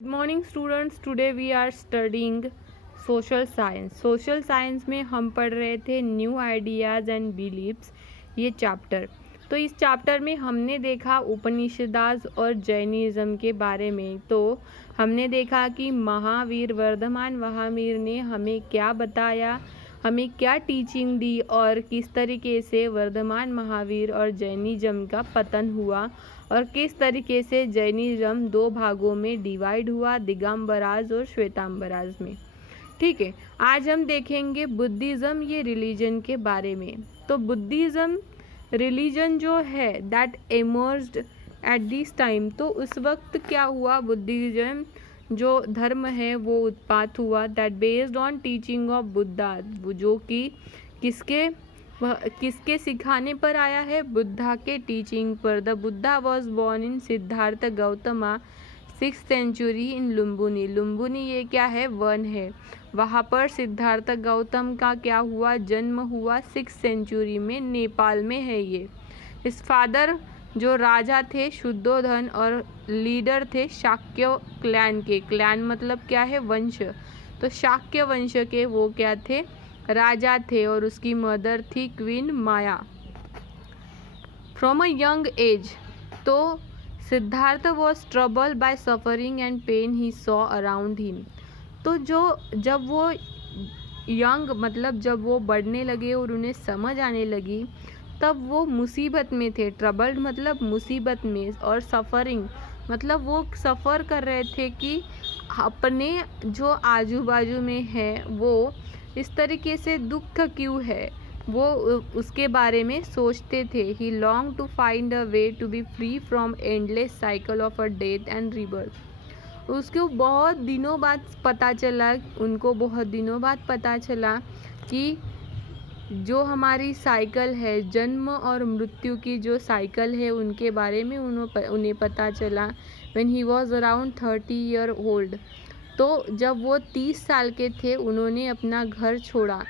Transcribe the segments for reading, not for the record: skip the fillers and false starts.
Good morning students, today we are studying social science. Social science में हम पढ़ रहे थे न्यू आइडियाज़ एंड बिलीव्स, ये चैप्टर। तो इस चैप्टर में हमने देखा उपनिषदास और जैनिज़्म के बारे में। तो हमने देखा कि महावीर वर्धमान महावीर ने हमें क्या बताया, हमें क्या टीचिंग दी और किस तरीके से वर्धमान महावीर और जैनिज़्म का पतन हुआ और किस तरीके से जैनिज़्म दो भागों में डिवाइड हुआ, दिगंबराज और श्वेतांबराज में। ठीक है, आज हम देखेंगे बुद्धिज़्म, ये रिलीजन के बारे में। तो बुद्धिज़्म रिलीजन जो है that emerged at this time, तो उस वक्त क्या हुआ, बुद्धिज़्म जो धर्म है वो उत्पात हुआ, that based on teaching of Buddha, जो कि किसके सिखाने पर आया है, बुद्धा के टीचिंग पर। The Buddha was born in Siddhartha Gautama 6th century in Lumbini. Lumbini ये क्या है, वन है, वहाँ पर सिद्धार्थ गौतम का क्या हुआ, जन्म हुआ 6th सेंचुरी में, नेपाल में है ये। इस फादर जो राजा थे शुद्धोधन और लीडर थे शाक्य क्लैन के। क्लैन मतलब क्या है, वंश। तो शाक्य वंश के वो क्या थे, राजा थे, और उसकी मदर थी queen Maya. From a young age, तो Siddhartha was trouble by suffering and pain he saw around him. तो जब वो यंग मतलब जब वो बढ़ने लगे और उन्हें समझ आने लगी, तब वो मुसीबत में थे। ट्रबल्ड मतलब मुसीबत में, और सफ़रिंग मतलब वो सफ़र कर रहे थे कि अपने जो आजू बाजू में है वो इस तरीके से दुख क्यों है, वो उसके बारे में सोचते थे। He long to find a way to be free from endless cycle of a death and rebirth. उसको बहुत दिनों बाद पता चला, उनको बहुत दिनों बाद पता चला कि जो हमारी साइकिल है, जन्म और मृत्यु की जो साइकिल है, उनके बारे में उन्हें पता चला। When he was around 30 year old, तो जब वो 30 साल के थे, उन्होंने अपना घर छोड़ा।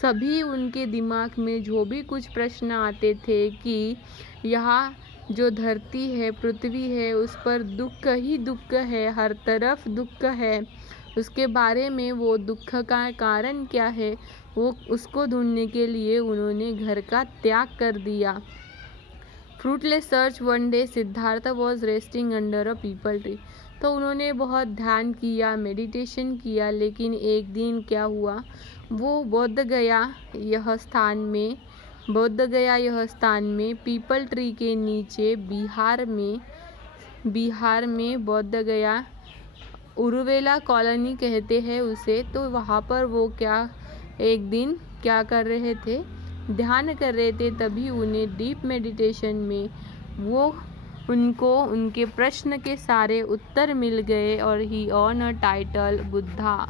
सभी उनके दिमाग में जो भी कुछ प्रश्न आते थे कि यहाँ जो धरती है, पृथ्वी है, उस पर दुख ही दुख है, हर तरफ दुख है, उसके बारे में, वो दुख का कारण क्या है, वो उसको ढूंढने के लिए उन्होंने घर का त्याग कर दिया। Fruitless search one day Siddharth was resting under a people tree. तो उन्होंने बहुत ध्यान किया, मेडिटेशन किया, लेकिन एक दिन क्या हुआ, वो बोध गया यह स्थान में पीपल ट्री के नीचे, बिहार में बोध गया, उरुवेला कॉलोनी कहते हैं उसे। तो वहाँ पर वो एक दिन क्या कर रहे थे, ध्यान कर रहे थे। तभी उन्हें डीप मेडिटेशन में उनको उनके प्रश्न के सारे उत्तर मिल गए, और ही ऑन अ टाइटल बुद्धा,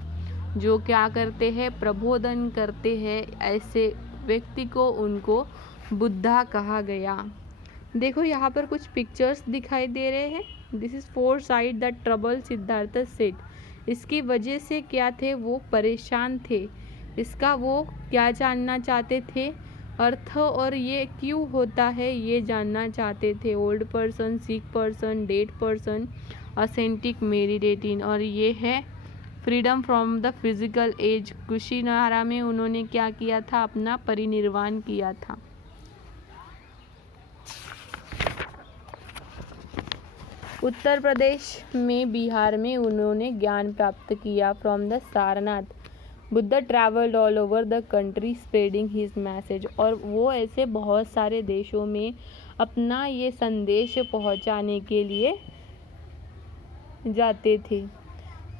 जो क्या करते हैं, प्रबोधन करते हैं, ऐसे व्यक्ति को उनको बुद्धा कहा गया। देखो यहाँ पर कुछ पिक्चर्स दिखाई दे रहे हैं। This is 4 side the trouble Siddharth set. इसकी वजह से क्या थे, वो परेशान थे, इसका वो क्या जानना चाहते थे, अर्थ, और ये क्यों होता है ये जानना चाहते थे। Old person, sick person, dead person, ascetic, meditating, और ये है freedom from the physical age. Kushinara में उन्होंने क्या किया था, अपना परिनिर्वाण किया था। उत्तर प्रदेश में, बिहार में उन्होंने ज्ञान प्राप्त किया from the Sarnath. Buddha travelled all over the country spreading his message, और वो ऐसे बहुत सारे देशों में अपना ये संदेश पहुंचाने के लिए जाते थे।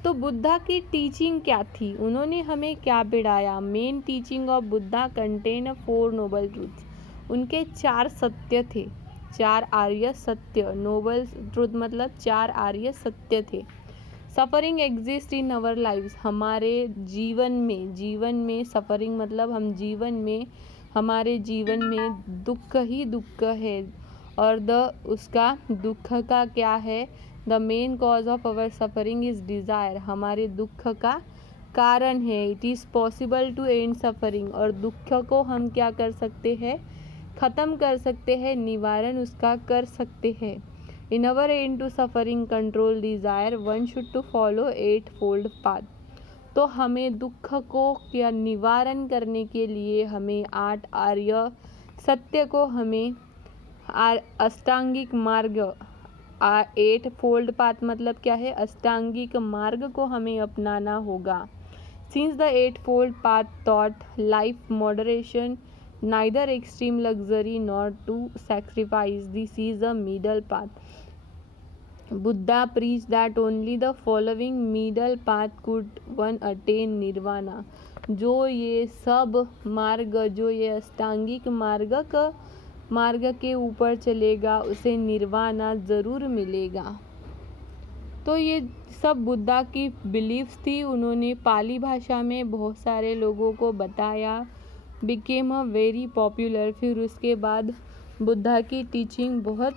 तो बुद्धा की टीचिंग क्या थी, उन्होंने हमें क्या पढ़ाया। Main teaching of Buddha contain 4 noble truths. उनके 4 सत्य थे, 4 आर्य सत्य। नोबल ट्रूथ मतलब 4 आर्य सत्य थे। Suffering exist in our lives, हमारे जीवन में सफरिंग मतलब हमारे जीवन में दुख ही दुख है, और उसका दुख का क्या है, the main cause of our suffering is desire, हमारे दुख का कारण है। It is possible to end suffering, और दुख को हम क्या कर सकते हैं, ख़त्म कर सकते हैं, निवारण उसका कर सकते हैं। In our end to suffering control desire one should to follow 8 fold path. तो हमें दुख को क्या निवारण करने के लिए हमें 8 आर्य सत्य को हमें अष्टांगिक मार्ग 8 फोल्ड पाथ मतलब क्या है, अष्टांगिक मार्ग को हमें अपनाना होगा। Since the 8 fold path thought life moderation neither extreme luxury nor to sacrifice, this is a middle path. Buddha preached that only the following middle path could one attain nirvana. जो ये सब मार्ग, जो ये अष्टांगिक मार्ग के ऊपर चलेगा उसे निर्वाणा ज़रूर मिलेगा। तो ये सब बुद्धा की बिलीफ्स थी, उन्होंने पाली भाषा में बहुत सारे लोगों को बताया, बिकेम अ वेरी पॉपुलर। फिर उसके बाद बुद्धा की टीचिंग बहुत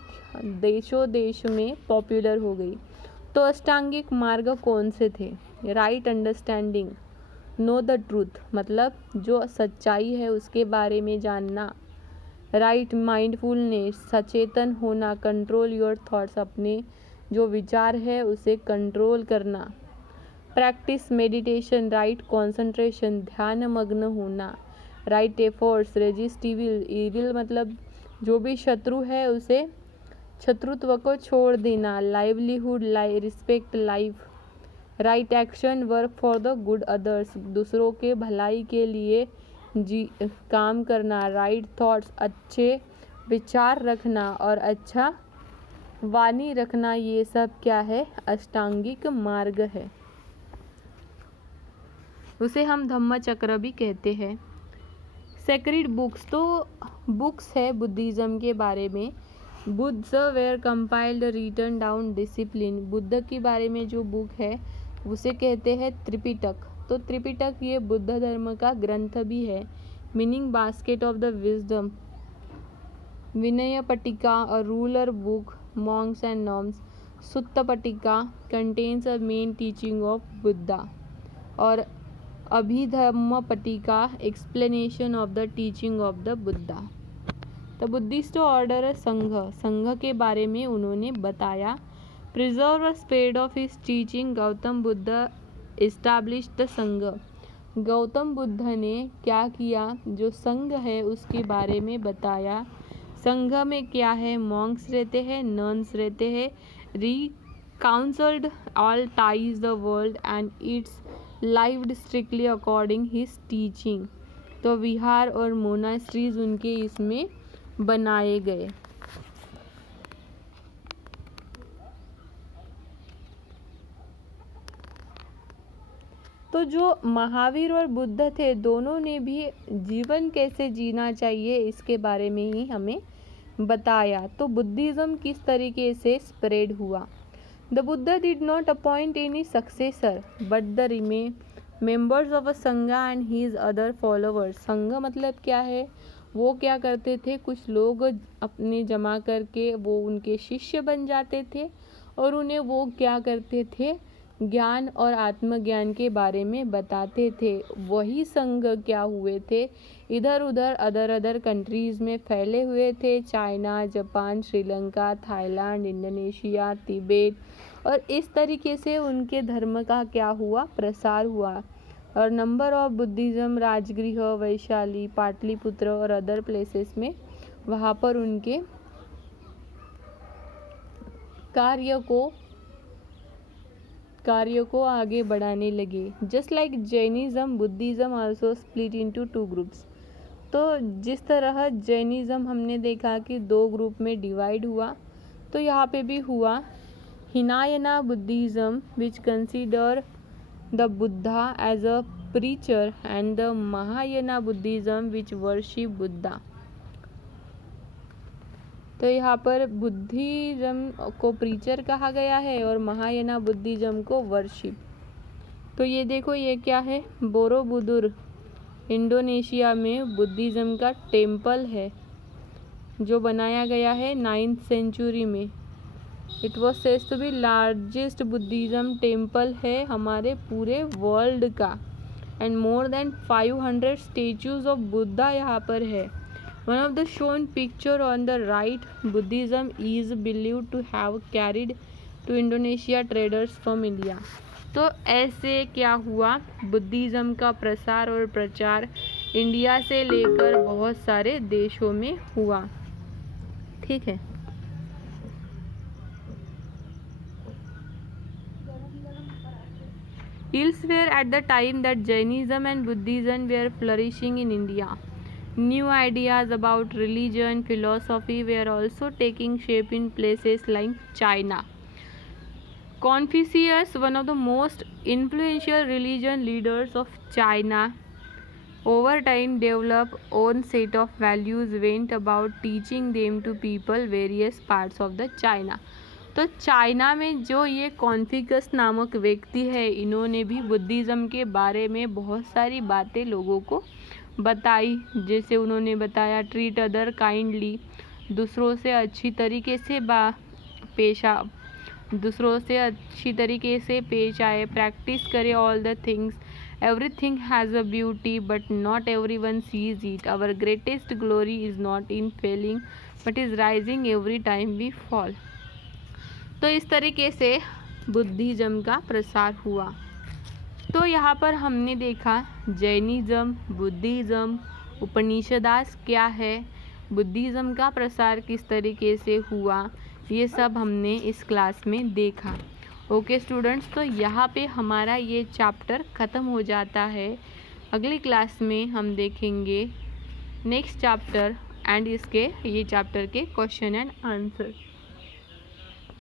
देशों देश में पॉपुलर हो गई। तो अष्टांगिक मार्ग कौन से थे? Right understanding, know the truth मतलब जो सच्चाई है उसके बारे में जानना। राइट माइंडफुलनेस, सचेतन होना। कंट्रोल योर थॉट्स, अपने जो विचार है उसे कंट्रोल करना। प्रैक्टिस मेडिटेशन, राइट कॉन्सेंट्रेशन, ध्यान मग्न होना। Right efforts, resist evil, evil मतलब जो भी शत्रु है उसे शत्रुत्व को छोड़ देना। Livelihood, respect life. Right action, work for the good others, दूसरों के भलाई के लिए काम करना। राइट थॉट्स, अच्छे विचार रखना और अच्छा वाणी रखना, ये सब क्या है? अष्टांगिक मार्ग है। उसे हम धम्म चक्र भी कहते हैं। सेक्रेड बुक्स, तो बुक्स है बुद्धिज़्म के बारे में। Buddha were compiled written down discipline, Buddha के बारे में जो बुक है उसे कहते हैं त्रिपिटक। तो त्रिपिटक ये बुद्ध धर्म का ग्रंथ भी है। Meaning basket of the wisdom. Vinaya Pitaka, a ruler book, monks and norms. Sutta Patika contains a main teaching of Buddha. और Abhidhamma Pitaka explanation of the teaching of the Buddha. तो बुद्धिस्ट ऑर्डर संघ के बारे में उन्होंने बताया। Preserve a spread of his teaching, Gautam Buddha established the Sangha. Gautam Buddha ने क्या किया? जो संघ है उसके बारे में बताया। संघ में क्या है? मॉन्क्स रहते हैं, नन्स रहते हैं। Renounced all ties the world and it's lived strictly according his teaching. तो विहार और मोनास्ट्रीज उनके इसमें बनाए गए। तो जो महावीर और बुद्ध थे दोनों ने भी जीवन कैसे जीना चाहिए इसके बारे में ही हमें बताया। तो बुद्धिज़्म किस तरीके से स्प्रेड हुआ? The Buddha did not appoint any successor but the members of a sangha and his other followers. संघ मतलब क्या है? वो क्या करते थे, कुछ लोग अपने जमा करके वो उनके शिष्य बन जाते थे और उन्हें वो क्या करते थे? ज्ञान और आत्मज्ञान के बारे में बताते थे। वही संघ क्या हुए थे? इधर उधर अदर कंट्रीज़ में फैले हुए थे। China, Japan, Sri Lanka, Thailand, Indonesia, Tibet, और इस तरीके से उनके धर्म का क्या हुआ? प्रसार हुआ। और number of Buddhism Rajgriha, Vaishali, Pataliputra और अदर प्लेसेस में वहाँ पर उनके कार्य को आगे बढ़ाने लगे। Just like Jainism, Buddhism also split into 2 groups. तो जिस तरह जैनिज़्म हमने देखा कि 2 ग्रुप में डिवाइड हुआ, तो यहाँ पे भी हुआ। Hinayana Buddhism which consider the Buddha as a preacher and the Mahayana Buddhism which worship Buddha. तो यहाँ पर बुद्धिज़्म को प्रीचर कहा गया है और महायाना बुद्धिज़्म को वर्शिप। तो ये देखो, ये क्या है? बोरोबुदुर इंडोनेशिया में बुद्धिज़्म का टेम्पल है जो बनाया गया है 9th सेंचुरी में। It was said to be largest Buddhism temple है हमारे पूरे वर्ल्ड का। And more than 500 statues of Buddha यहाँ पर है। One of the shown picture on the right, Buddhism is believed to have carried to Indonesia traders from India. तो ऐसे क्या हुआ, बुद्धिज़्म का प्रसार और प्रचार इंडिया से लेकर बहुत सारे देशों में हुआ। ठीक है। Elsewhere at the time that Jainism and Buddhism were flourishing in India, new ideas about religion, philosophy were also taking shape in places like China. Confucius, one of the most influential religion leaders of China, over time developed own set of values, went about teaching them to people various parts of the China. तो China में जो ये Confucius नामक व्यक्ति है, इन्होंने भी Buddhism के बारे में बहुत सारी बातें लोगों को बताई। जैसे उन्होंने बताया ट्रीट अदर काइंडली, दूसरों से अच्छी तरीके से पेश आए, प्रैक्टिस करें all the things, everything has a beauty but not everyone sees it, our greatest glory is not in failing but is rising every time we fall. तो इस तरीके से बुद्धिज़्म का प्रसार हुआ। तो यहाँ पर हमने देखा जैनिज़्म, बुद्धिज़्म, उपनिषदास क्या है, बुद्धिज़्म का प्रसार किस तरीके से हुआ, ये सब हमने इस क्लास में देखा। ओके स्टूडेंट्स, तो यहाँ पे हमारा ये चैप्टर ख़त्म हो जाता है। अगली क्लास में हम देखेंगे नेक्स्ट चैप्टर एंड इसके ये चैप्टर के क्वेश्चन एंड आंसर।